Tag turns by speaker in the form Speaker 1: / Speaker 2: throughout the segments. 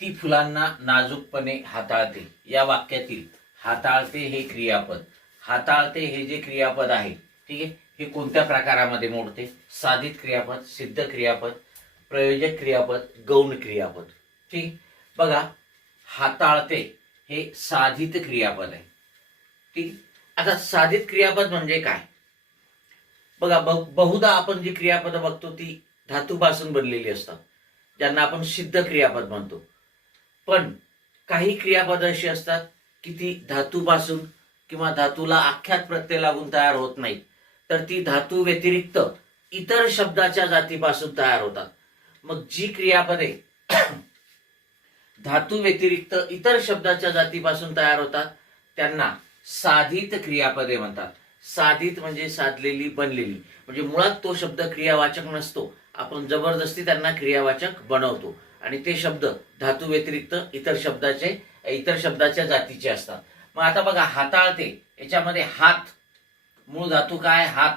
Speaker 1: ती फुलांना नाजूकपणे हाताळते. या वाक्यातील हाताळते हे क्रियापद. हाताळते हे जे क्रियापद आहे ठीक आहे हे कोणत्या प्रकारामध्ये मोडते? साधित क्रियापद सिद्ध क्रियापद प्रयोजक क्रियापद गौण क्रियापद. ठीक बघा हाताळते हे साधित क्रियापद आहे. ठीक आता साधित क्रियापद म्हणजे काय? बघा बहुधा आपण जी क्रियापद बघतो ती धातूपासून बनलेली असतात. ज्यांना आपण सिद्ध क्रियापद म्हणतो. पण काही क्रियापद अशी असतात की ती धातूपासून किंवा धातूला आख्यात प्रत्यय लागून तयार होत नाही तर ती धातू व्यतिरिक्त इतर शब्दाच्या जातीपासून तयार होतात. मग जी क्रियापदे धातू व्यतिरिक्त इतर शब्दाच्या जातीपासून तयार होतात त्यांना साधित क्रियापदे म्हणतात. साधित म्हणजे साधलेली बनलेली. म्हणजे मुळात तो शब्द क्रियावाचक नसतो. आपण जबरदस्ती त्यांना क्रियावाचक बनवतो. आणि ते शब्द धातू व्यतिरिक्त इतर शब्दाचे इतर शब्दाच्या जातीचे असतात. मग आता बघा हाताळते. याच्यामध्ये हात मूळ धातू काय? हात.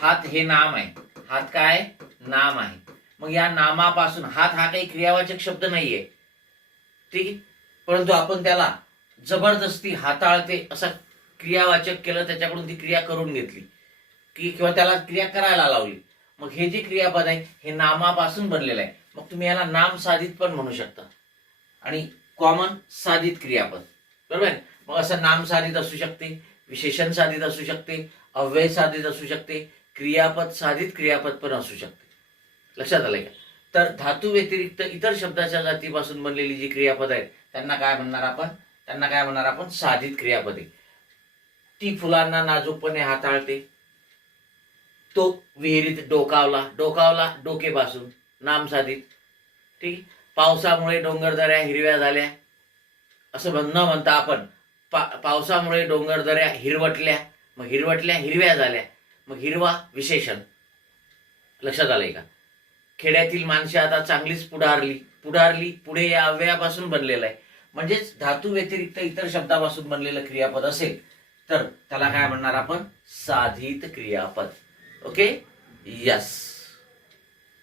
Speaker 1: हात हे नाम आहे. हात काय? नाम आहे. मग या नामापासून हात हा काही क्रियावाचक शब्द नाहीये. ठीक परंतु आपण त्याला जबरदस्ती हाताळते असं क्रियावाचक केलं त्याच्याकडून ती क्रिया करून घेतली. की किंवा त्याला क्रिया करायला लावली. मग हे जे क्रियापद आहे हे नामापासून बनलेलं आहे. मग तुम्ही याला नाम साधित पण म्हणू शकता. आणि कॉमन साधित क्रियापद. बरोबर आहे? मग असं नाम साधित असू शकते विशेषण साधित असू शकते अव्यय साधित असू शकते क्रियापद साधित क्रियापद पण असू शकते. लक्षात आलंय का? तर धातू व्यतिरिक्त इतर शब्दाच्या जातीपासून बनलेली जी क्रियापद आहेत त्यांना काय म्हणणार आपण? त्यांना काय म्हणणार आपण? साधित क्रियापदे. ती फुलांना नाजूकपणे हाताळते. तो विहिरीत डोकावला डोकावला डोकेपासून. नाम साधित. ठीक पावसामुळे डोंगरदऱ्या हिरव्या झाल्या. असं म्हण- न म्हणता आपण. पा पावसामुळे डोंगरदऱ्या हिरवटल्या. मग हिरवटल्या हिरव्या झाल्या. मग हिरवा विशेषण. लक्षात आलंय का? खेड्यातील माणसे आता चांगलीच पुढारली. पुढारली पुढे या अव्ययापासून बनलेलं आहे. म्हणजेच धातू व्यतिरिक्त इतर शब्दापासून बनलेलं क्रियापद असेल तर त्याला काय म्हणणार आपण? साधित क्रियापद. Okay yes